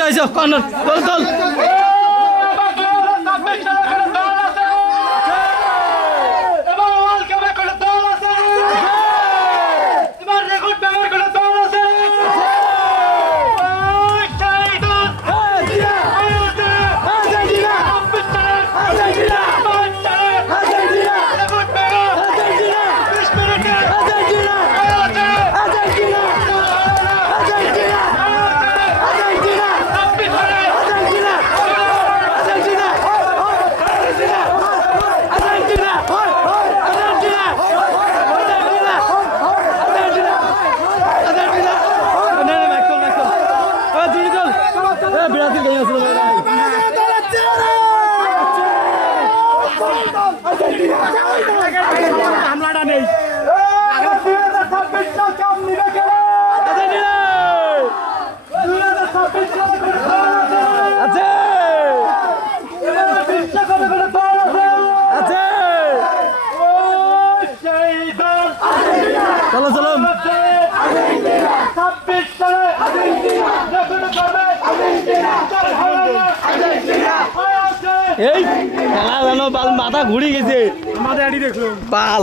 আইসো কর্নার চল চল হামলাটা নেই চলো চলো এই খেলা যেন বাল মাথা ঘুরে গেছে মাথা আড়ি দেখলো বাল